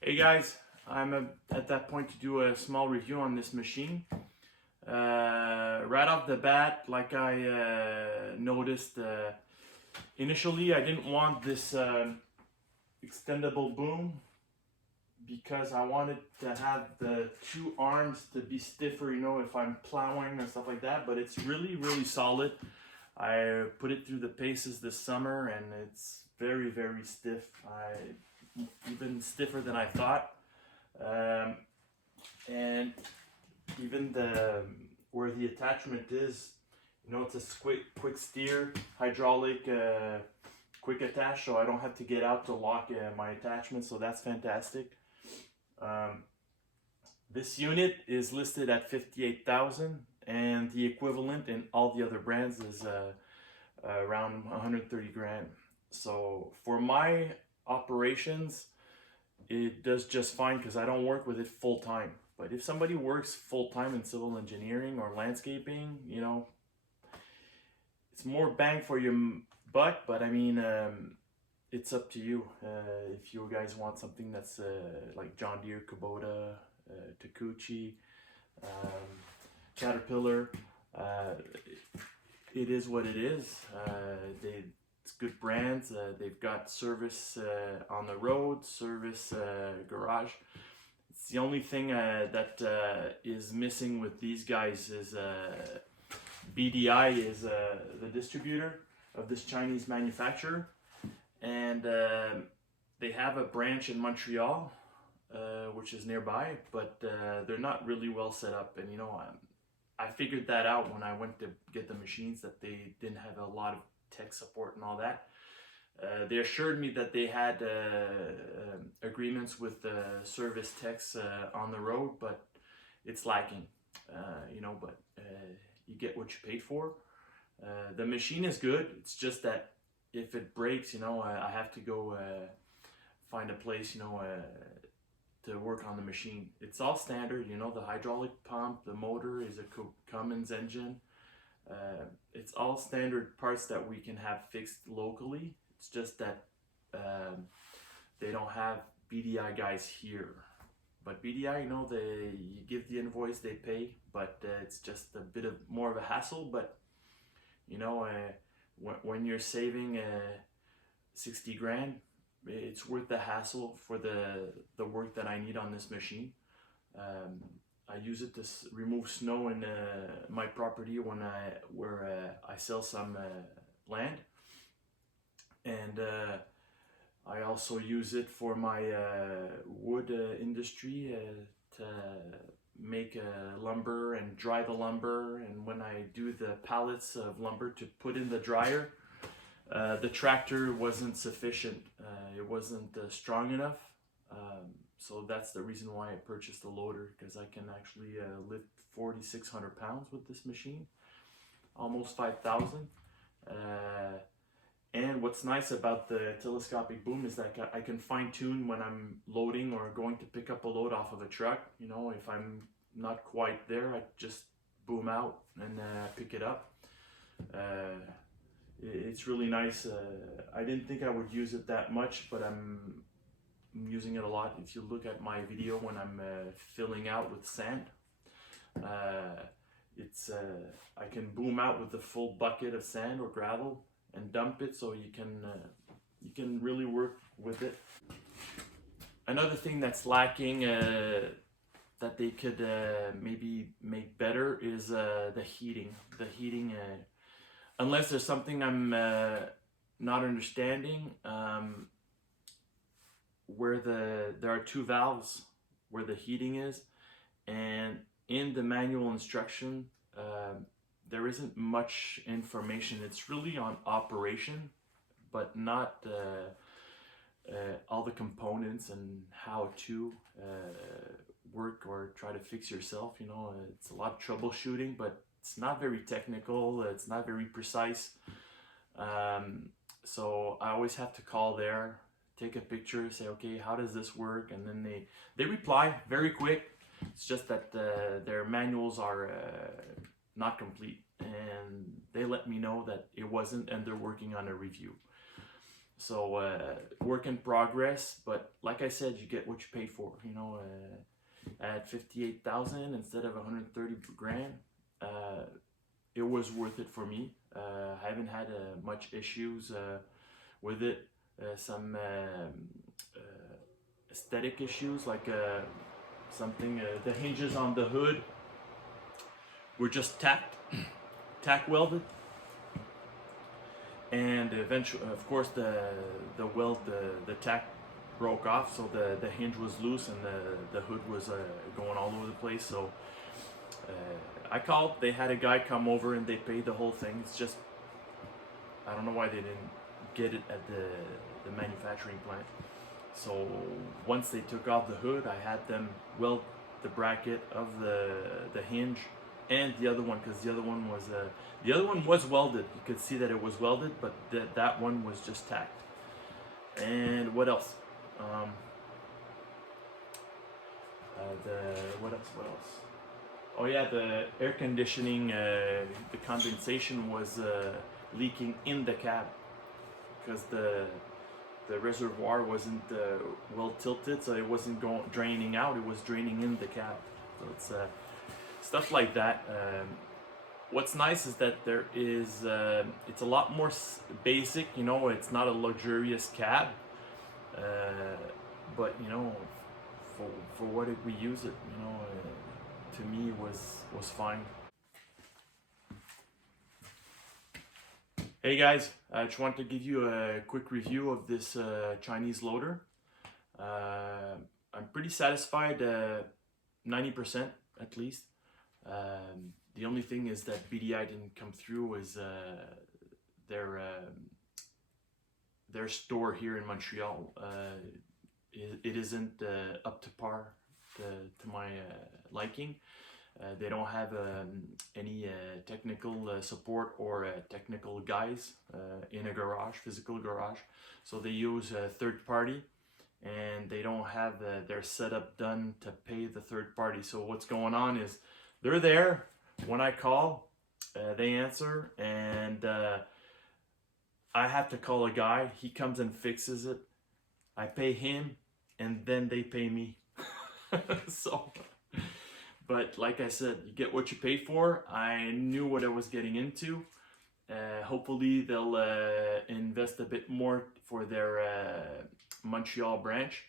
Hey guys, I'm at that point to do a small review on this machine. Right off the bat, like I noticed, initially I didn't want this extendable boom because I wanted to have the two arms to be stiffer, if I'm plowing and stuff like that, but it's really solid. I put it through the paces this summer and it's very stiff. Even stiffer than I thought. Um, and even the where the attachment is, it's a quick steer hydraulic quick attach, so I don't have to get out to lock my attachment, so that's fantastic. um, this unit is listed at 58,000 and the equivalent in all the other brands is around 130 grand. So for my operations, it does just fine because I don't work with it full time. But if somebody works full time in civil engineering or landscaping, it's more bang for your buck. But I mean, it's up to you. If you guys want something that's like John Deere, Kubota, Takuchi, um, Caterpillar, uh, it is what it is. It's good brands. They've got service on the road, service garage. It's the only thing that is missing with these guys is BDI is the distributor of this Chinese manufacturer, and they have a branch in Montreal, which is nearby, but they're not really well set up. And I figured that out when I went to get the machines, that they didn't have a lot of tech support and all that. They assured me that they had agreements with service techs on the road, but it's lacking. But you get what you paid for. The machine is good. It's just that if it breaks, I have to go find a place, to work on the machine. It's all standard, the hydraulic pump, the motor is a Cummins engine. It's all standard parts that we can have fixed locally. It's just that they don't have BDI guys here. But BDI, you give the invoice, they pay, but it's just a bit of more of a hassle. But when you're saving 60 grand, it's worth the hassle for the work that I need on this machine. I use it to remove snow in my property where I sell some land, and I also use it for my wood industry to make lumber and dry the lumber. And when I do the pallets of lumber to put in the dryer, the tractor wasn't sufficient. It wasn't strong enough. So that's the reason why I purchased a loader, because I can actually lift 4,600 pounds with this machine, almost 5,000. And what's nice about the telescopic boom is that I can fine tune when I'm loading or going to pick up a load off of a truck. If I'm not quite there, I just boom out and pick it up. It's really nice. I didn't think I would use it that much, but I'm using it a lot. If you look at my video when I'm filling out with sand, I can boom out with the full bucket of sand or gravel and dump it, so you can really work with it. Another thing that's lacking that they could maybe make better is the heating. Unless there's something I'm not understanding, where there are two valves where the heating is, and in the manual instruction there isn't much information. It's really on operation, but not all the components and how to work or try to fix yourself. It's a lot of troubleshooting, but it's not very technical. It's not very precise. So I always have to call there, take a picture, say, okay, how does this work? And then they reply very quick. It's just that their manuals are not complete, and they let me know that it wasn't, and they're working on a review. So work in progress, but like I said, you get what you pay for. You know, at 58,000 instead of 130 grand, it was worth it for me. I haven't had much issues with it. Some aesthetic issues, like something. The hinges on the hood were just tack welded, and eventually, of course, the tack broke off, so the hinge was loose and the hood was going all over the place. So I called. They had a guy come over and they paid the whole thing. It's just, I don't know why they didn't get it at the manufacturing plant. So once they took off the hood, I had them weld the bracket of the hinge and the other one, because the other one was welded. You could see that it was welded, but that one was just tacked. And what else? What else? Oh yeah, the air conditioning, the condensation was leaking in the cab because the reservoir wasn't well tilted, so it wasn't draining out. It was draining in the cab. So it's stuff like that. What's nice is that there is it's a lot more basic. You know, it's not a luxurious cab, but you know, for what we use it, you know, to me was fine. Hey guys, I just want to give you a quick review of this Chinese loader. I'm pretty satisfied, 90% at least. The only thing is that BDI didn't come through is their store here in Montreal. It isn't up to par to my liking. They don't have any technical support or technical guys in a garage, physical garage. So they use a third party, and they don't have their setup done to pay the third party. So what's going on is they're there when I call, they answer, and I have to call a guy. He comes and fixes it. I pay him, and then they pay me. So, but like I said, you get what you pay for. I knew what I was getting into. Hopefully they'll invest a bit more for their Montreal branch.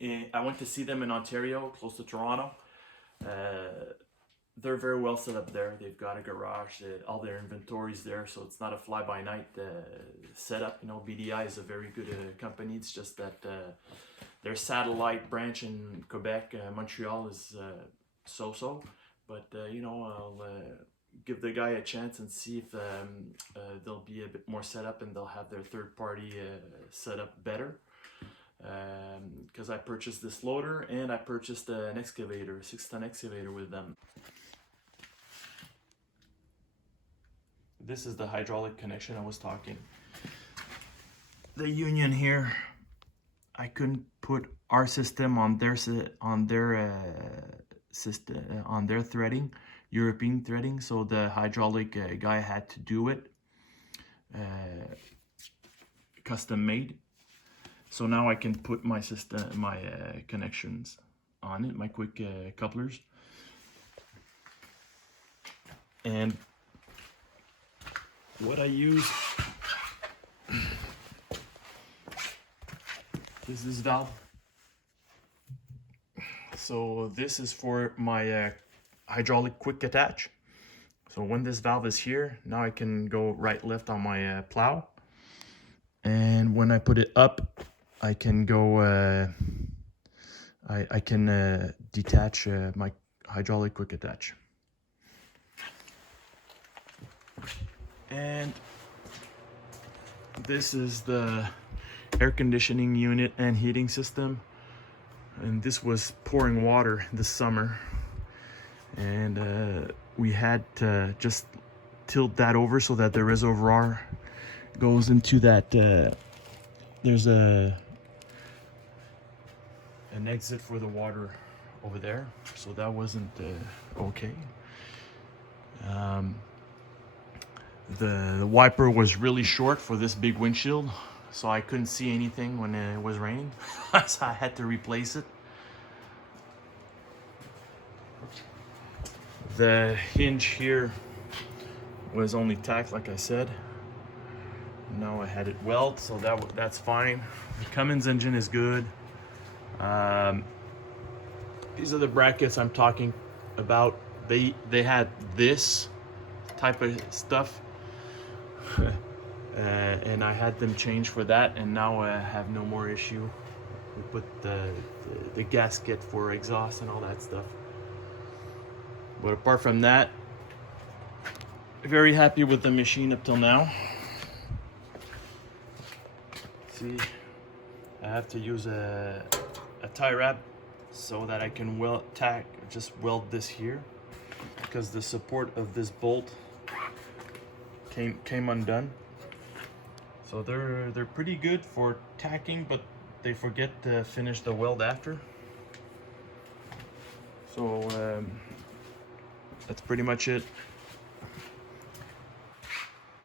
And I went to see them in Ontario, close to Toronto. They're very well set up there. They've got a garage, all their inventory's there, so it's not a fly-by-night setup. You know, BDI is a very good company. It's just that their satellite branch in Quebec, Montreal, is so-so. But you know, I'll give the guy a chance and see if they'll be a bit more set up and they'll have their third party set up better. Because I purchased this loader and I purchased an excavator, a 6-ton excavator with them. This is the hydraulic connection I was talking. The union here, I couldn't put our system on their system, on their threading, European threading. So the hydraulic guy had to do it, custom made. So now I can put my system, my connections on it, my quick couplers. And what I use is this valve. So this is for my hydraulic quick attach. So when this valve is here, now I can go right left on my plow. And when I put it up, I can go, I can detach my hydraulic quick attach. And this is the air conditioning unit and heating system. And this was pouring water this summer. And we had to just tilt that over so that the reservoir goes into that, there's an exit for the water over there, so that wasn't okay. The wiper was really short for this big windshield. so I couldn't see anything when it was raining. So I had to replace it. The hinge here was only tacked, like I said. Now I had it weld, so that's fine. The Cummins engine is good. These are the brackets I'm talking about. They had this type of stuff, and I had them change for that, and now I have no more issue. We put the gasket for exhaust and all that stuff. But apart from that, very happy with the machine up till now. See, I have to use a tie wrap so that I can just weld this here, because the support of this bolt came undone. So they're pretty good for tacking, but they forget to finish the weld after. So that's pretty much it.